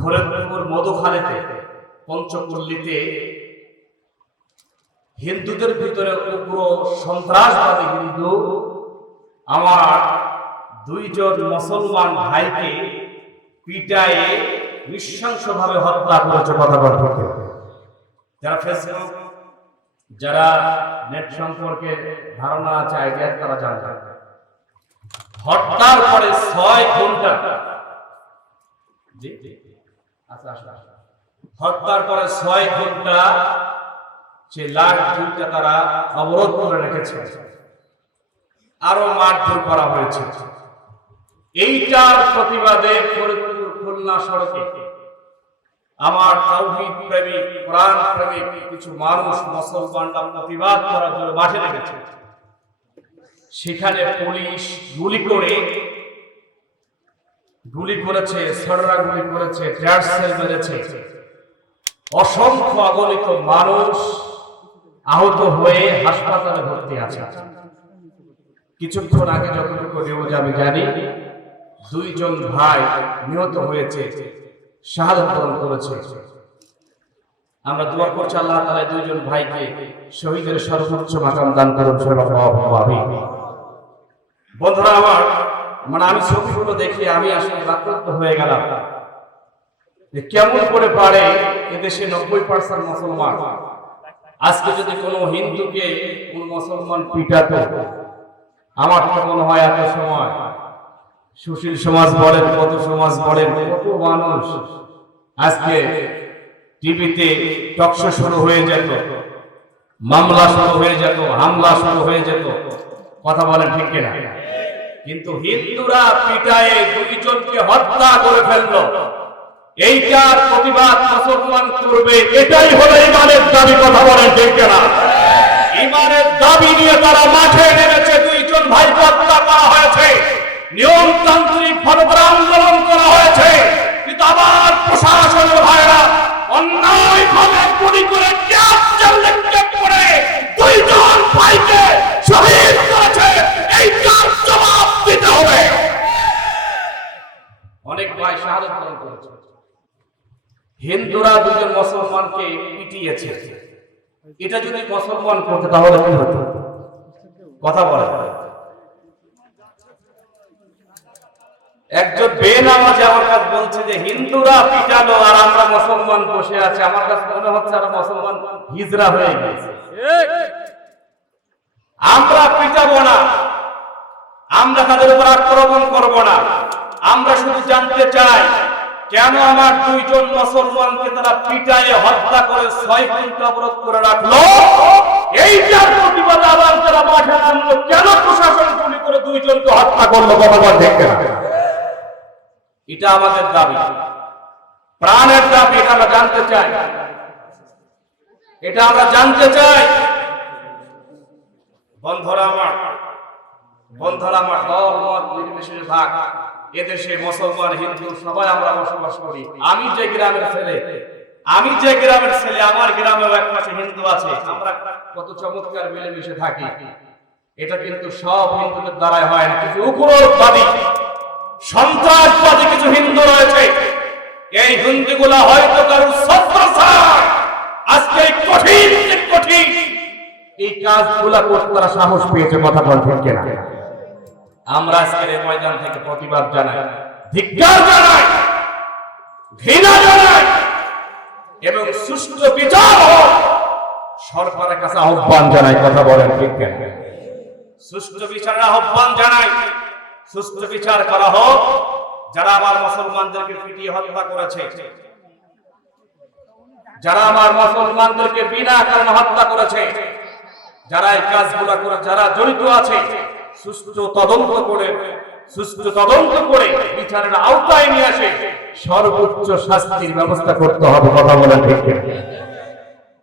ফরিদপুর মধুখালীতে পঞ্চপল্লীতে হিন্দুদের ভিতরে উগ্র সন্ত্রাসবাদী হিন্দু, আমার দুইজন মুসলমান ভাইকে পিটায়ে নৃশংসভাবে হত্যা করেছে কথা বলতে যারা ফেসবুক, যারা নেট সম্পর্কে ধারণা আছে আইডিয়া তারা জানতে হত্যার পরে ছয় ঘণ্টা জি আচ্ছা। হত্যার পরে ছয় ঘণ্টা সে লাখ দুইটা তারা অবরোধ করে রেখেছে। আরও মারধর করা হয়েছে। এইটার প্রতিবাদে ফরিদপুর খুলনা সড়কে আমার তাওহীদ প্রেমিক কোরআন প্রেমিক কিছু মানুষ মুসলমানরা প্রতিবাদ করার জন্য মাঠে লেগেছে সেখানে পুলিশ গুলি করে গুলি করেছে সররা গুলি করেছে ট্রায়ার সেল মেরেছে অসংখ্য অগণিত মানুষ আহত হয়ে হাসপাতালে ভর্তি আছে। কিছুক্ষণ আগে যতটুকু নিউজ আমি জানি, দুইজন ভাই নিহত হয়েছে, শাহাদত বরণ করেছে। আমরা দোয়া করছি আল্লাহ এই দুইজন ভাইকে শহীদের সর্বোচ্চ মাকাম দান করুন সর্বভাবে বন্ধুরা আমার মানে আমি ছবিগুলো দেখে আমি আসলে বাক্রান্ত হয়ে গেলাম। যে কেমন করে পারে এদেশে নব্বই পার্সেন্ট মুসলমান? আজকে যদি কোনো হিন্দুকে কোন মুসলমান পিটাতো, আমার তো মনে হয় এত সময়। সুশীল সমাজ বলেন, কত সমাজ বলেন, কত মানুষ আজকে টিভিতে টকশো শুরু হয়ে যেত, মামলা শুরু হয়ে যেত, হামলা শুরু হয়ে যেত। কথা বলেন ঠিক কিনা? কিন্তু হিন্দুরা পিটায়ে দুইজনকে হত্যা করে ফেলল। এইটার প্রতিবাদ মুসলমান করবে, এটাই হলো ইমানের দাবি, কথা বলেন ঠিক না ইমানের দাবি নিয়ে তারা মাঠে নেমেছে। বরণ করেছে। হিন্দুরা দুজন মুসলমানকে পিটিয়েছে। এটা যদি মুসলমান করতে, তাহলে কি হতো? কথা বলে একজন বেনামাজি আমার কাছে বলছে যে, হিন্দুরা পিটালো আর আমরা মুসলমান বসে আছে। আমার কাছে মনে হচ্ছে আর মুসলমান হিজরা হয়ে গেছে। আমরা পিটাবো না। আমরা তাদের উপর আক্রমণ করব না। আমরা শুধু জানতে চাই, কেন আমার দুইজন মুসলমানকে তারা পিটায়ে, হত্যা করে, ছয় ঘণ্টা অবরোধ করে রাখল? এইটার প্রতিবাদে আবার যারা মাঠে নামলো, কেন প্রশাসন গুলি করে দুইজনকে হত্যা করল? ভগবান দেখতে এটা আমাদের দাবি। প্রাণের দাবি, এটা আমরা জানতে চাই। এটা আমরা জানতে চাই। বন্ধুরা আমার বন্ধুরা আমার দল মত ভাগ। এদেশে মুসলমান, হিন্দু, সবাই আমরা বসবাস করি। আমি যে গ্রামের ছেলে, আমি যে গ্রামের ছেলে, আমার গ্রামেও এক পাশে হিন্দু আছে। আমরা কত চমৎকার মিলেমিশে থাকি। এটা কিন্তু সব হিন্দুদের দ্বারাই হয় না। কিছু উগ্রবাদী, সন্ত্রাসবাদী, কিছু হিন্দু রয়েছে। এই হিন্দুগুলা হয়তো কারোর সত্যাচার আজকে কঠিন কঠিন এই কাজগুলা করতে তারা সাহস পেয়েছে, কথা বলছেন কিনা? আমরা আজকের এই ময়দান থেকে প্রতিবাদ জানাই, ধিক্কার জানাই, ঘৃণা জানাই এবং সুষ্ঠু বিচার সরকারের কাছে আহ্বান জানাই, কথা বলেন ঠিক কেন? সুষ্ঠু বিচারের আহ্বান জানাই, সুষ্ঠু বিচার করা হোক, যারা আমার মুসলমানদেরকে পিটিয়ে হত্যা করেছে, যারা আমার মুসলমানদেরকে বিনা কারণে হত্যা করেছে, যারা এই কাজগুলো করে, যারা জড়িত আছে সুষ্ঠু তদন্ত করে, সুষ্ঠু তদন্ত করে বিচারের আওতায় নিয়ে আসে সর্বোচ্চ শাস্তির ব্যবস্থা করতে হবে, কথা বলার ঠিক?